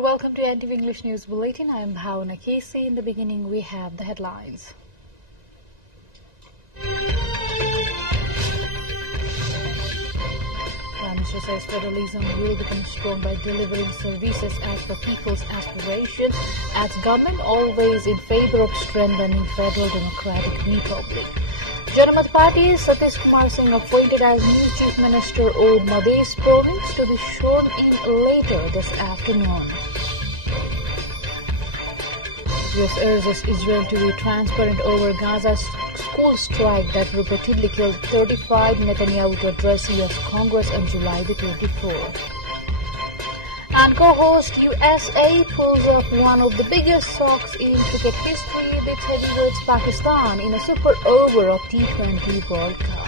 there, welcome to NTV English News Bulletin. I am Bhavna Casey. In the beginning, we have the headlines. Prime Minister says federalism will become strong by delivering services as per people's aspirations, as government always in favor of strengthening Federal Democratic Republic. Janamat Party Satish Kumar Singh appointed as new Chief Minister of Madhya Province to be sworn in later this afternoon. US urges Israel to be transparent over Gaza's school strike that reportedly killed 35 Netanyahu to address US Congress on July the 24th. And co-host USA pulls off one of the biggest shocks in cricket history, with heavyweights Pakistan in a super over of T20 World Cup.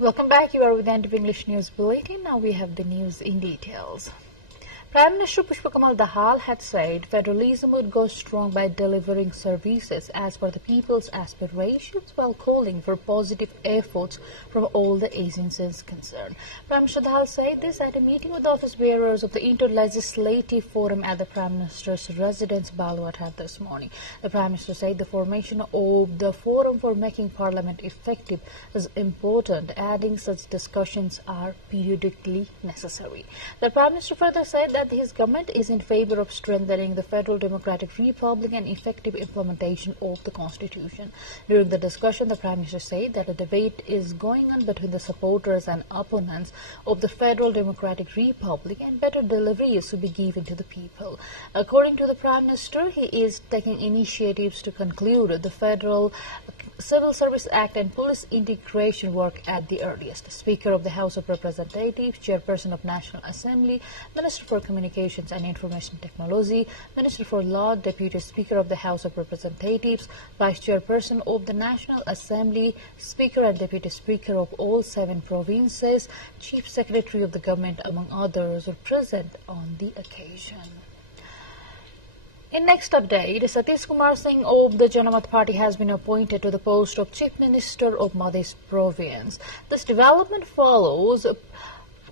Welcome back. You are with NTV English News Bulletin. Now we have the news in details. Prime Minister Pushpakamal Dahal had said federalism would go strong by delivering services as per the people's aspirations, while calling for positive efforts from all the agencies concerned. Prime Minister Dahal said this at a meeting with office bearers of the Inter-Legislative Forum at the Prime Minister's residence Balwathat this morning. The Prime Minister said the formation of the Forum for Making Parliament Effective is important, adding such discussions are periodically necessary. The Prime Minister further said that his government is in favor of strengthening the Federal Democratic Republic and effective implementation of the Constitution. During the discussion, the Prime Minister said that a debate is going on between the supporters and opponents of the Federal Democratic Republic, and better delivery is to be given to the people. According to the Prime Minister, he is taking initiatives to conclude the Federal Civil Service Act and police integration work at the earliest. Speaker of the House of Representatives, Chairperson of National Assembly, Minister for Communications and Information Technology, Minister for Law, Deputy Speaker of the House of Representatives, Vice Chairperson of the National Assembly, Speaker and Deputy Speaker of all 7 provinces, Chief Secretary of the Government, among others, were present on the occasion. In next update, Satish Kumar Singh of the Janamat Party has been appointed to the post of Chief Minister of Madhya Province. This development follows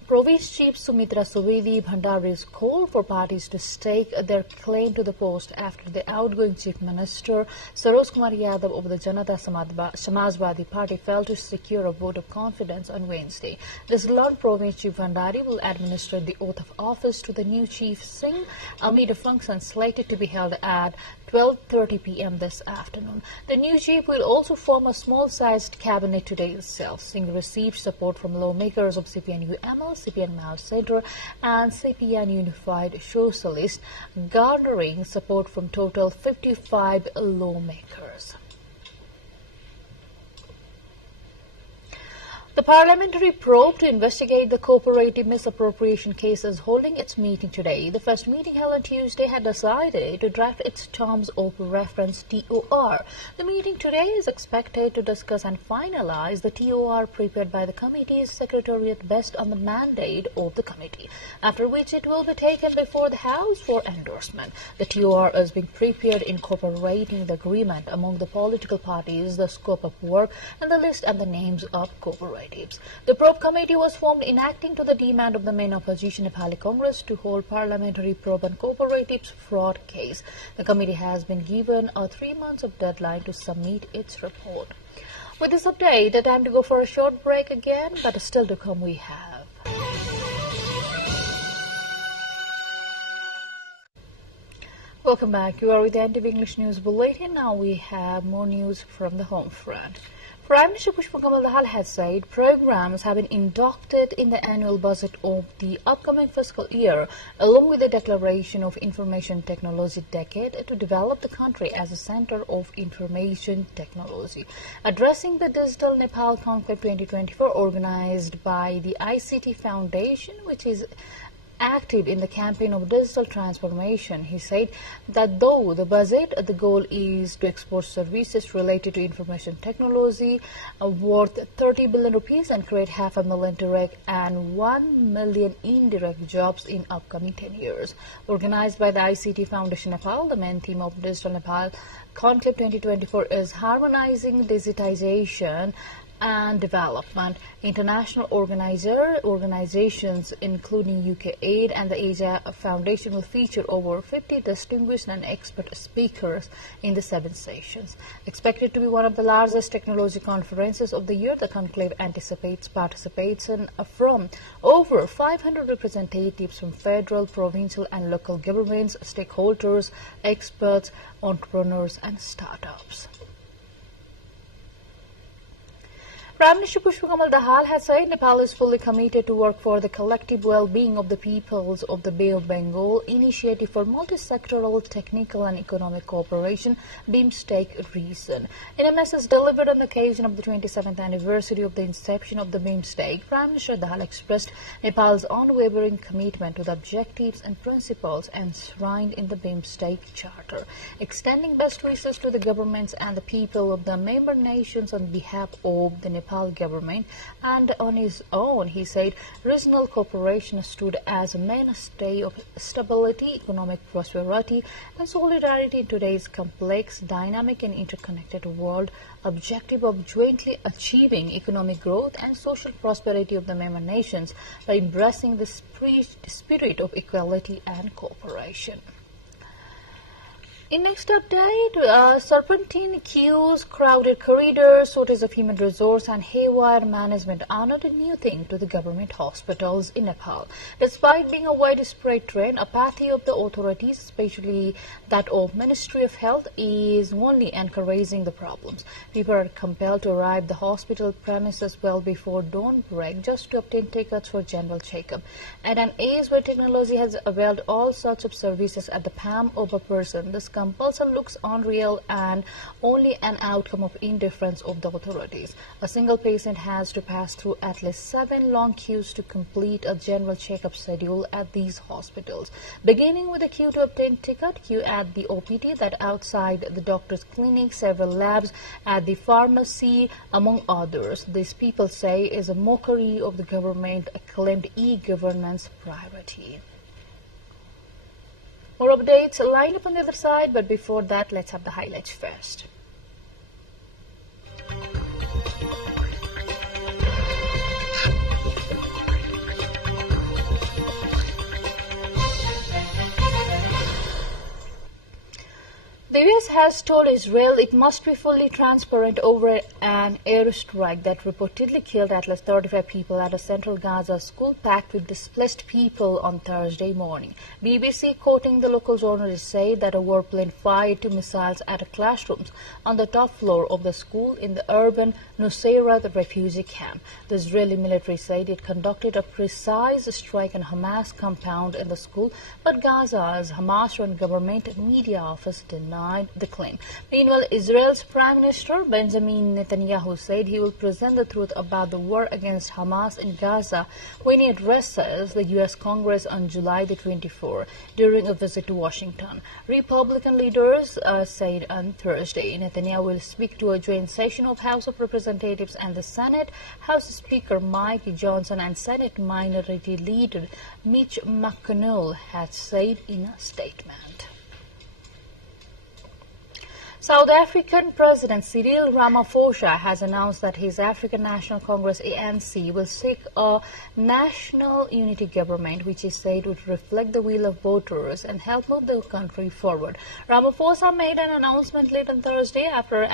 Province Chief Sumitra Suvedi Bhandari's call for parties to stake their claim to the post after the outgoing Chief Minister Saroj Kumar Yadav of the Janata Samajwadi Party failed to secure a vote of confidence on Wednesday. This Lord Province Chief Bhandari will administer the oath of office to the new Chief Singh amid a function slated to be held at 12:30 p.m. this afternoon. The new chief will also form a small-sized cabinet today itself. Singh received support from lawmakers of CPN-UML, CPN Mao Center, and CPN Unified Socialist, garnering support from total 55 lawmakers. The parliamentary probe to investigate the cooperative misappropriation case is holding its meeting today. The first meeting held on Tuesday had decided to draft its terms of reference TOR. The meeting today is expected to discuss and finalize the TOR prepared by the committee's secretariat based on the mandate of the committee, after which it will be taken before the House for endorsement. The TOR is being prepared incorporating the agreement among the political parties, the scope of work, and the list and the names of cooperatives. The probe committee was formed enacting to the demand of the main opposition Nepali Congress to hold parliamentary probe on cooperatives fraud case. The committee has been given a 3 months of deadline to submit its report. With this update, the time to go for a short break again, but still to come we have. Welcome back. You are with the NTV English News Bulletin. Now we have more news from the home front. Prime Minister Pushpakamal Dahal has said programs have been inducted in the annual budget of the upcoming fiscal year, along with the declaration of Information Technology Decade to develop the country as a center of information technology. Addressing the Digital Nepal Conclave 2024 organized by the ICT Foundation, which is active in the campaign of digital transformation. He said that though the budget, the goal is to export services related to information technology worth 30 billion rupees and create 500,000 direct and 1 million indirect jobs in upcoming 10 years. Organized by the ICT Foundation Nepal, the main theme of Digital Nepal Conclave 2024 is harmonizing digitization and development. International organizations including UK Aid and the Asia Foundation will feature over 50 distinguished and expert speakers in the 7 sessions. Expected to be one of the largest technology conferences of the year, the conclave anticipates participation from over 500 representatives from federal, provincial and local governments, stakeholders, experts, entrepreneurs and startups. Prime Minister Pushpakamal Dahal has said Nepal is fully committed to work for the collective well-being of the peoples of the Bay of Bengal initiative for multi-sectoral, technical and economic cooperation, BIMSTEC region. In a message delivered on the occasion of the 27th anniversary of the inception of the BIMSTEC, Prime Minister Dahal expressed Nepal's unwavering commitment to the objectives and principles enshrined in the BIMSTEC Charter, extending best wishes to the governments and the people of the member nations on behalf of the Nepal government, and on his own, he said, regional cooperation stood as a mainstay of stability, economic prosperity, and solidarity in today's complex, dynamic, and interconnected world. Objective of jointly achieving economic growth and social prosperity of the member nations by embracing the spirit of equality and cooperation. In next update, serpentine queues, crowded corridors, shortage of human resource and haywire management are not a new thing to the government hospitals in Nepal. Despite being a widespread trend, apathy of the authorities, especially that of Ministry of Health, is only encouraging the problems. People are compelled to arrive the hospital premises well before dawn break just to obtain tickets for general checkup. At an age where technology has availed all sorts of services at the palm of a person, this compulsion looks unreal and only an outcome of indifference of the authorities. A single patient has to pass through at least 7 long queues to complete a general checkup schedule at these hospitals, beginning with a queue to obtain ticket, queue at the OPD, that outside the doctor's clinic, several labs at the pharmacy, among others. These people say is a mockery of the government-acclaimed e-governance priority. More updates lined up on the other side, but before that, let's have the highlights first. The US has told Israel it must be fully transparent over an airstrike that reportedly killed at least 35 people at a central Gaza school packed with displaced people on Thursday morning. BBC, quoting the local journalist, said that a warplane fired 2 missiles at classrooms on the top floor of the school in the urban Nusayrat refugee camp. The Israeli military said it conducted a precise strike on Hamas compound in the school, but Gaza's Hamas-run government media office denied the claim. Meanwhile, Israel's Prime Minister Benjamin Netanyahu said he will present the truth about the war against Hamas in Gaza when he addresses the U.S. Congress on July the 24th during a visit to Washington. Republican leaders said on Thursday Netanyahu will speak to a joint session of House of Representatives and the Senate. House Speaker Mike Johnson and Senate Minority Leader Mitch McConnell had said in a statement. South African President Cyril Ramaphosa has announced that his African National Congress ANC will seek a national unity government, which he said would reflect the will of voters and help move the country forward. Ramaphosa made an announcement late on Thursday after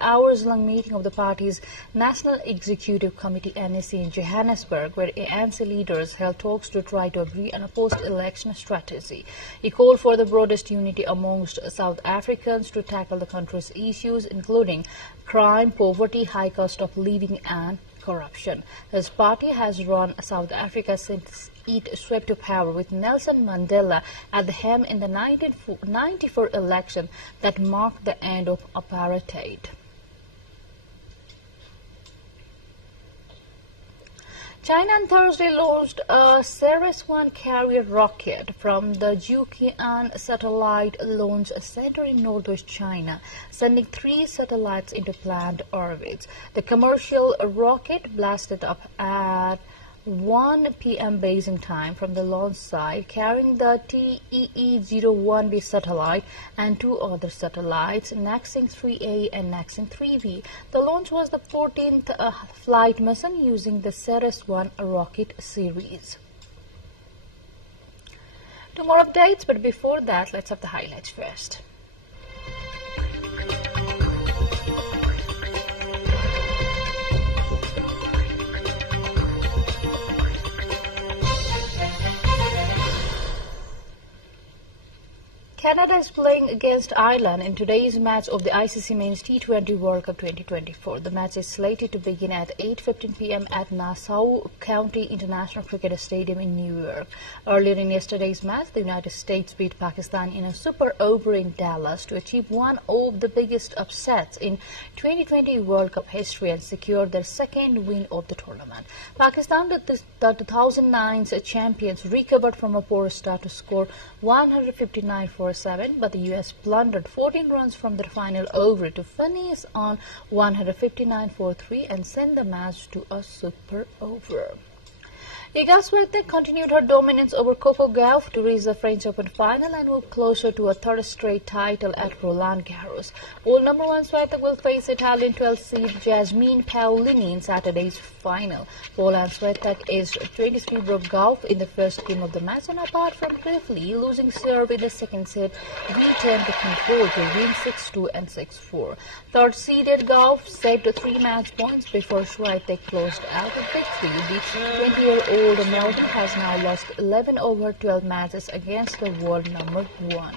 hours-long meeting of the party's National Executive Committee (NEC) in Johannesburg, where ANC leaders held talks to try to agree on a post-election strategy. He called for the broadest unity amongst South Africans to tackle the country's issues, including crime, poverty, high cost of living, and corruption. His party has run South Africa since it swept to power with Nelson Mandela at the helm in the 1994 election that marked the end of apartheid. China on Thursday launched a Ceres-1 carrier rocket from the Jiuqian Satellite Launch Center in northwest China, sending 3 satellites into planned orbits. The commercial rocket blasted up at 1 p.m. Beijing time from the launch site, carrying the TEE-01B satellite and 2 other satellites, Naxing 3A and Naxing 3B. The launch was the 14th flight mission using the Ceres-1 rocket series. 2 more updates, but before that, let's have the highlights first. Canada is playing against Ireland in today's match of the ICC Men's T20 World Cup 2024. The match is slated to begin at 8:15 p.m. at Nassau County International Cricket Stadium in New York. Earlier in yesterday's match, the United States beat Pakistan in a super over in Dallas to achieve one of the biggest upsets in 2020 World Cup history and secure their second win of the tournament. Pakistan, the 2009 champions, recovered from a poor start to score 159 for 7, but the US plundered 14 runs from their final over to finish on 159 for 3 and send the match to a super over. Iga Swiatek continued her dominance over Coco Gauff to reach the French Open final and move closer to a third straight title at Roland Garros. World number 1 Swiatek will face Italian 12th seed Jasmine Paolini in Saturday's final. Poland Swiatek is 23 broke Gauff in the first game of the match, and apart from briefly losing serve in the second set, returned the control to win 6-2 and 6-4. Third seeded Gauff saved 3 match points before Swiatek closed out the victory. The 20-year-old American has now lost 11 over 12 matches against the world number 1.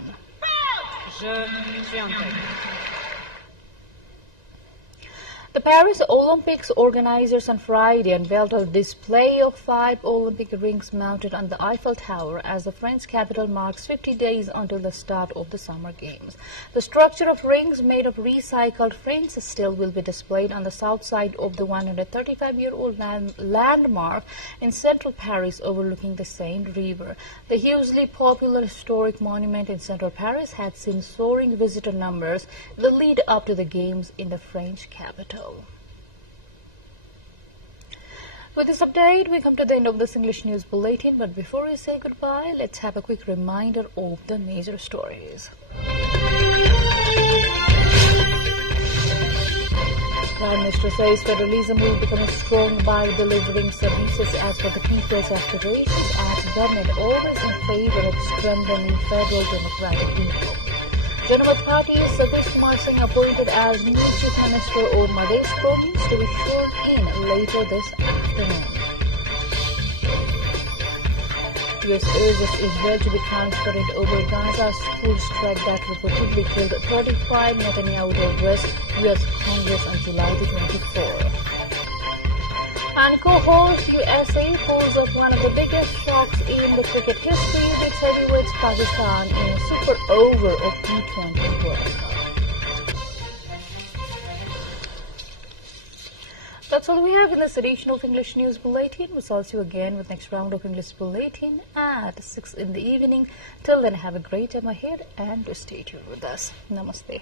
The Paris Olympics organizers on Friday unveiled a display of 5 Olympic rings mounted on the Eiffel Tower as the French capital marks 50 days until the start of the Summer Games. The structure of rings made of recycled French steel will be displayed on the south side of the 135-year-old landmark in central Paris overlooking the Seine River. The hugely popular historic monument in central Paris had seen soaring visitor numbers in the lead up to the Games in the French capital. With this update, we come to the end of this English News Bulletin, but before we say goodbye, let's have a quick reminder of the major stories. Prime Minister says federalism will become strong by delivering services as per the people's aspirations, as government always in favor of strengthening federal democratic control. Janata Party Satish Kumar Singh appointed as new Chief Minister of Madhya Province to be sworn in later this afternoon. US urges Israel to be transparent over Gaza's food strike that reportedly killed 35 Netanyahu terrorists, US Congress on July the 24th. And co-host USA pulls up one of the biggest shocks in the cricket history, which heavyweights Pakistan in a super over of T20 World Cup. That's all we have in this edition of English News Bulletin. We'll see you again with next round of English Bulletin at 6 in the evening. Till then, have a great time ahead and stay tuned with us. Namaste.